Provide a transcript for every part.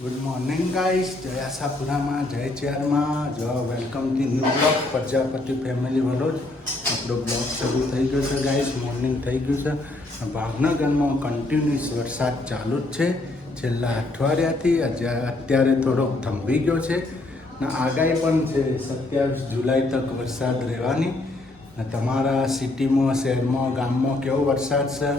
Good morning guys, જય આશાપુરામાં, જય ચેરમાં. જો welcome to new blog Prajapati family Vadod. આપણો બ્લોગ શરૂ થઈ ગયો છે ગાઈસ. મોર્નિંગ થઈ ગયું છે. ભાવનગરમાં કન્ટિન્યુઅસ વરસાદ ચાલુ જ છે છેલ્લા અઠવાડિયાથી. અત્યારે થોડોક થંભી ગયો છે ને આગાહી પણ છે 27 જુલાઈ તક વરસાદ રહેવાની. ને તમારા સિટીમાં, શહેરમાં, ગામમાં કેવો વરસાદ છે?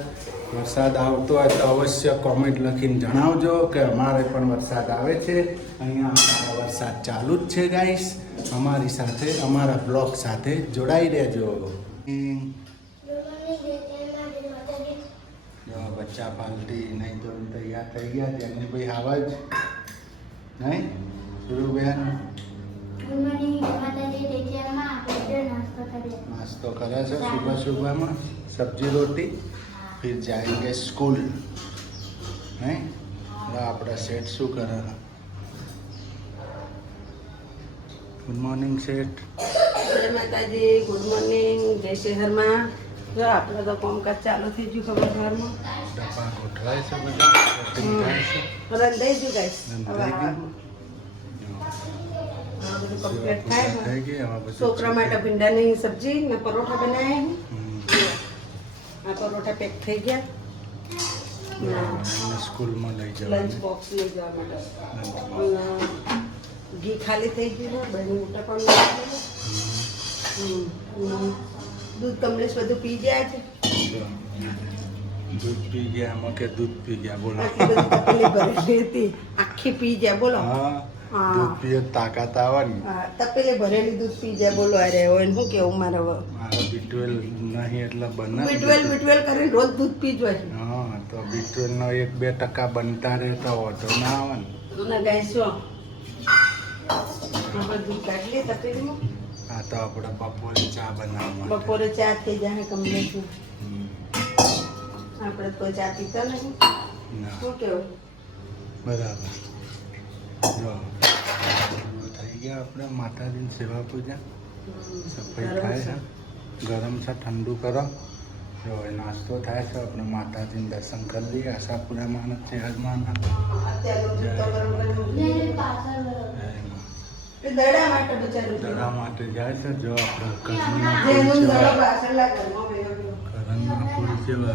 વરસાદ આવતો હોય તો અવશ્ય કોમેન્ટ લખીને જણાવજો કે અમારે પણ વરસાદ આવે છે. અહીંયા વરસાદ ચાલુ જ છે ગાઈસ. અમારી સાથે, અમારા બ્લોગ સાથે જોડાઈ રહેજો. બચ્ચા પાલટી નહીં તો તૈયાર થઈ ગયા. જેની ભાઈ આવાજ નહીં સુરુબેન નાસ્તો કરે છે સુબહ સુબહમાં સબ્જી રોટી. फिर जाएंगे स्कूल. नहीं આપણે સેટ શું કરે? Good morning set. જય માતાજી, ગુડ મોર્નિંગ, જય શહેરમાં. જો આપણે તો કામકાજ ચાલુ થઈ ગયું ખબર ઘરમાં. ડબ્બા ગોઠવાય છે બધા, સેટિંગ થાય છે. રંધાઈ ગયું ગાઈસ. બધું કમ્પ્લીટ થાય. થઈ ગઈ. હવે બધું છોકરા માટે ભીંડાની સબ્જી ને પરોઠા બનાવ્યા. આ પરોઠા પેક થઈ ગયા. સ્કૂલમાં લઈ જવા લંચ બોક્સ લઈ જવા માટે. ઘી ખાલી થઈ ગયું. બહેની મોટા પણ દૂધ કમલેશ બધું પી ગયા છે. દૂધ પી ગયા. આમાં કે દૂધ પી ગયા બોલો. આટલી બધી તપેલી ભરેલી હતી, આખી પી ગયા બોલો. હા, દૂધ પીએ તાકાત આવે ને. તપેલી ભરેલી દૂધ પી જાય બોલો. અરે હોય શું કેવું મારે B12 નહીં એટલે બને. B12 કરીને રોજ દૂધ પી જોઈએ. હા, તો B12 નો 1-2% બનતા રહેતા હોય તો ના આવે ને. ના ગાઈસો દૂધ કાઢી લે તપેલીમાં. હા, તો આપણે બપોરે ચા બનાવવા. બપોરે ચા થઈ જાય કમ્પ્લીટ. આપણે તો ચા પીતા નહીં. શું કેવું? બરાબર. જો થઈ ગયા આપણે માતાજીની સેવા પૂજા. સફાઈ થાય છે, ગરમ છે, ઠંડુ કરો. જો નાસ્તો થાય છે. આપણે માતાજીને દર્શન કરી લઈએ. આશાપુરામાં ચેહરમાં દડા માટે જાય છે. જો આપણે કરણના ફૂલ સેવા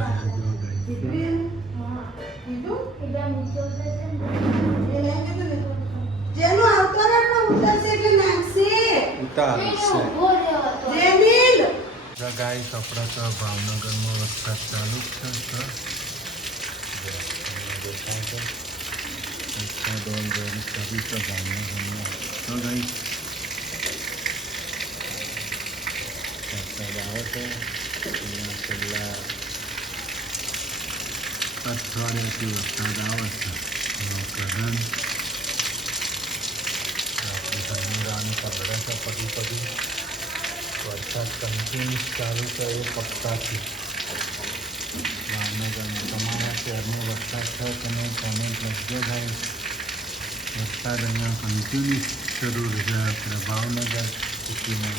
ગાઈસ. આપણે તો ભાવનગરમાં વરસાદ ચાલુ જ છે. વરસાદ ઓલરેડી ચાલુ છે ભાવનગરમાં. તો ગાઈસ વરસાદ આવે છે. છેલ્લા અઠવાડિયાથી વરસાદ આવે છે. કરણ ધનુરાની પગડે છે પડી. વરસાદ કન્ટિન્યુઅસ ચાલુ છે એક હપ્તાથી. ભાવનગરમાં તમારા શહેરમાં વરસાદ છે તમે કોમેન્ટ લખજો થાય. વરસાદ અહીંયા કન્ટિન્યુઅસ શરૂ છે. આપણે ભાવનગર સિટીમાં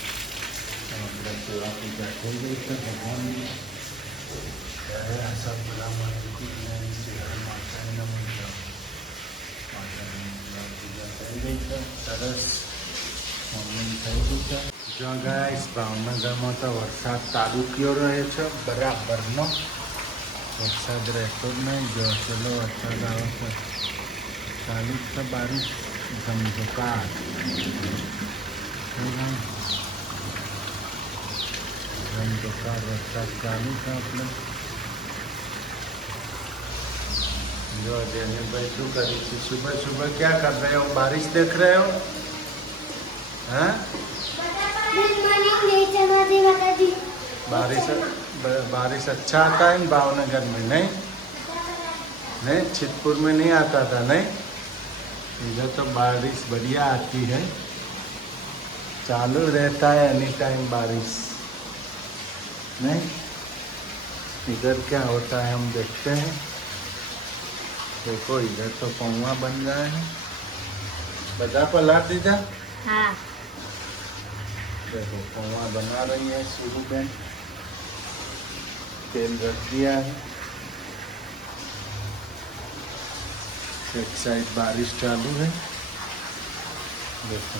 આપણે સેવા પૂજા થઈ ગઈ છે ભગવાનની. ત્યારે આશાપુરામાં માતાજીની સેવા પૂજા થઈ ગઈ છે. સરસ મોર્નિંગ થઈ ગયું છે. જો ગાઈસ ભાવનગરમાં તો વરસાદ તાલુક્યો રહે છે બરાબરનો. વરસાદ રહેતો જ નહીં. જો ચલો વરસાદ આવે છે ચાલુ જ છે. બારીશ ધમધોકાર ધમધોકાર વરસાદ ચાલુ છે. આપણે जो देने भाई शू करी थी सुबह सुबह क्या कर रहे हो? बारिश देख रहे हो? हैं? बारिश अच्छा आता है भावनगर में? नहीं, चितपुर में नहीं आता था. नहीं, इधर तो बारिश बढ़िया आती है. चालू रहता है एनी टाइम बारिश. नहीं, इधर क्या होता है हम देखते हैं. देखो इधर तो पौवा बन गया है. बता पलट दीदा. हाँ, देखो पौवा बना रही है सुरुबेन. तेल रख दिया है. एक साइड बारिश चालू है, देखो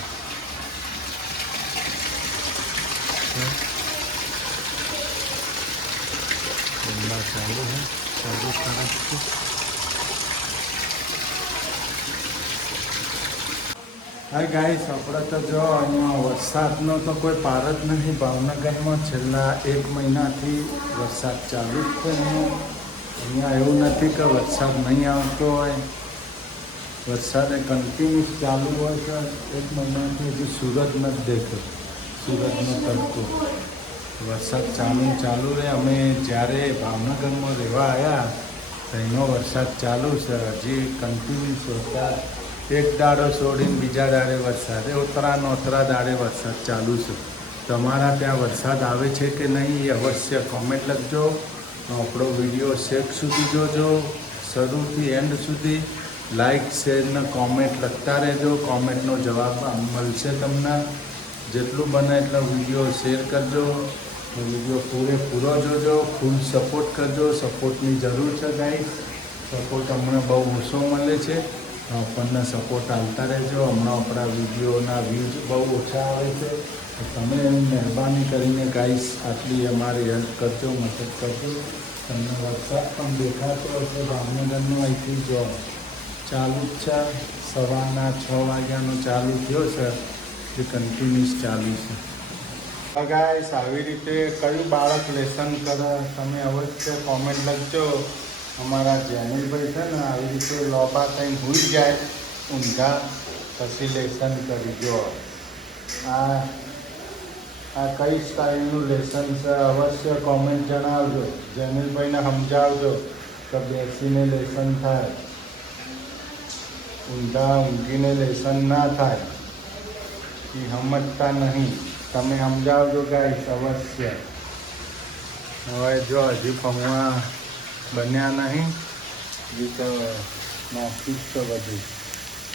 ठंडा चालू है चालू तरफ से। હા ગાઈસ, આપણે તો જો અહીંયા વરસાદનો તો કોઈ પાર જ નથી. ભાવનગરમાં છેલ્લા 1 મહિનાથી વરસાદ ચાલુ જ છે. અહીંયા એવું નથી કે વરસાદ નહીં આવતો હોય, વરસાદ એ કન્ટિન્યુઅસ ચાલુ હોય છે. 1 મહિનાથી હજુ સુરત નથી દેખ્યો, સુરતનો તડકો. વરસાદ ચાલુ રહે. અમે જ્યારે ભાવનગરમાં રહેવા આવ્યા તો એનો વરસાદ ચાલુ છે. હજી કન્ટિન્યુઅસ વરસાદ, એક દાડો છોડીને બીજા દાડે વરસાદ, ઓતરા દાડે વરસાદ ચાલુ છે. તમારા ત્યાં વરસાદ આવે છે કે નહીં એ અવશ્ય કોમેન્ટ લખજો. આપણો વિડીયો છેક સુધી જોજો, શરૂથી એન્ડ સુધી. લાઈક શેર ને કોમેન્ટ લખતા રહેજો. કોમેન્ટનો જવાબ મળશે તમને. જેટલું બને એટલો વિડીયો શેર કરજો. વિડીયો પૂરેપૂરો જોજો. ફૂલ સપોર્ટ કરજો. સપોર્ટની જરૂર છે ગાઈસ. સપોર્ટ હમણાં બહુ ઓછો મળે છે. આપણને સપોર્ટ આપતા રહેજો. હમણાં આપણા વિડીયોના વ્યૂઝ બહુ ઓછા આવે છે. તો તમે મહેરબાની કરીને ગાઈસ આટલી અમારી હેલ્પ કરજો, મદદ કરજો. તમને વરસાદ પણ દેખાતો હશે. ભાવનગરનો અહીંથી જો ચાલુ જ છે. સવારના 6 વાગ્યાનો ચાલુ થયો છે, જે કન્ટિન્યુઅસ ચાલુ છે. ગાઈસ, આવી રીતે કયું બાળક લેસન કરે તમે અવશ્ય કોમેન્ટ લખજો. અમારા જેનિલભાઈ છે ને આવી રીતે લોબા થઈને ભૂલી જાય ઊંધા, પછી લેસન કરી જો. આ કઈ સ્ટાઇલનું લેસન છે અવશ્ય કોમેન્ટ જણાવજો. જેનિલભાઈને સમજાવજો કે બેસીને લેસન થાય, ઊંઘીને લેસન ના થાય. એ સમજતા નહીં. તમે સમજાવજો ગાઈસ અવશ્ય. હવે જો હજી પૌવા બન્યા નહીં, હજી તો નાખી તો બધી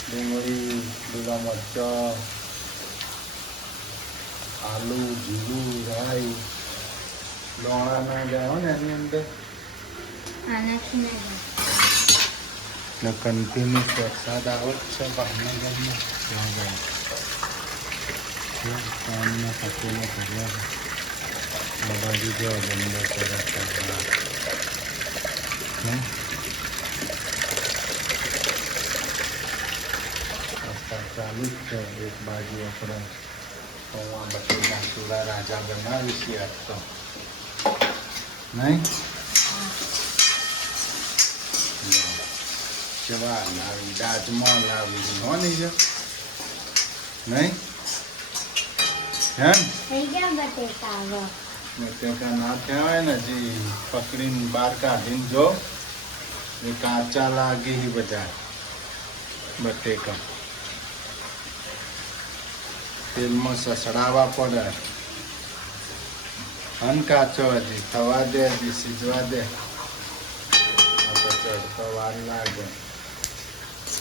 ડુંગળી, લીલા મરચાં, આલુ, જીરું, રાઈ, લોણા ના જાય ને એની અંદર. ને કન્ટિન્યુઅસ વરસાદ આવે જ છે ભાવનગરમાં. ત્યાં જાય પાણીના પકેલા ભર્યા છે. આ બાજુ જો બંદર તરફ ચાલુ જ છે. એક બાજુ આપણે પૌવા બટેટા ચૂલા રાજા બનાવી છીએ આજ તો, નહીં? કેવા લાવી, દાજમાં લાવી નોની છે, નહીં? બટેકા ના થયા હોય ને હજી પકડીને બહાર કાઢીને જો એ કાચા લાગી બધા બટેકા. તેલમાં સસડાવવા પડે. હન કાચો હજી થવા દે, હજી સીજવા દે. ચડતો વાર લાગે.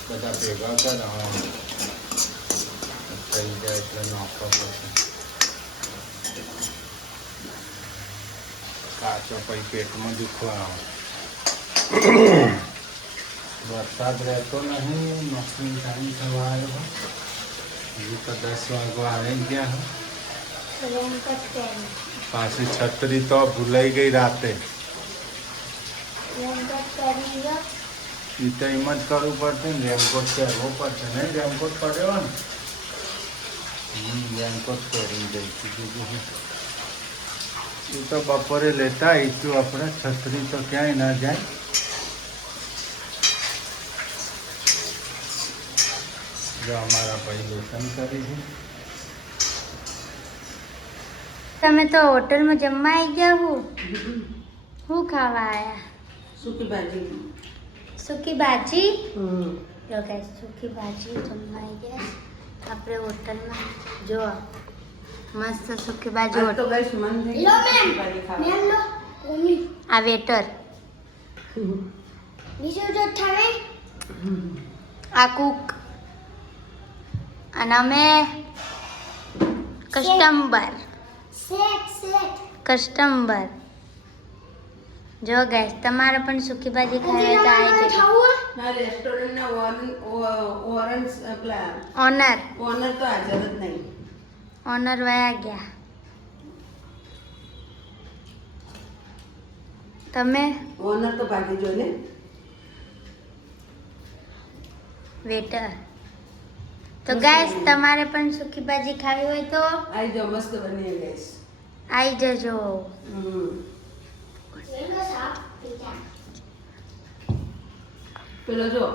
બધા ભેગા કરે થઈ જાય એટલે નાખવો પડશે. કાચો પછી પેટમાં દુખવા આવે. વરસાદ રહેતો નહીં. નોકરી ટાઈમ થવા આવ્યો. હજી તો 10 વાગવા આવી ગયા. પાછી છત્રી તો ભૂલાઈ ગઈ રાતે. એ તો એમ જ કરવું પડશે ને. રેનકોટ પહેરવો પડશે નહીં? રેનકોટ પડ્યો ને, રેનકોટ પહેરી જઈશું. એ તો બપોરે લેતા આવીશું આપણે. છત્રી તો ક્યાંય ના જાય. જો અમારા ભાઈ લેસન કરી છે. તમે તો હોટલમાં જમવા આવી ગયા. હું ખાવા આવ્યા? સૂકી ભાજી. સૂકી ભાજી? જો ગાઈસ, સૂકી ભાજી જમવા આવી ગયા આપણે હોટલમાં. જો મસ્ત સૂકી ભાજી. આજ તો ગાઈસ મન થઈ ગયું સૂકી ભાજી ખાવાનું. આ વેટર, આ કુક, અને અમે કસ્ટમર. જો ગાઈસ તમારે પણ સૂકી ભાજી ખાવી હોય તો આવી જજો ના રેસ્ટોરન્ટના ઓરન્સ પેલા ઓનર ઓનર તો હાજર જ નહીં. ઓનર વયા ગયા. તમે ઓનર તો ભાગી જો ને. વેટર. તો ગાઈસ તમારે પણ સૂકી ભાજી ખાવી હોય તો આવી જાઓ, મસ્ત બની ગઈશ. આવી જજો. પેલો જો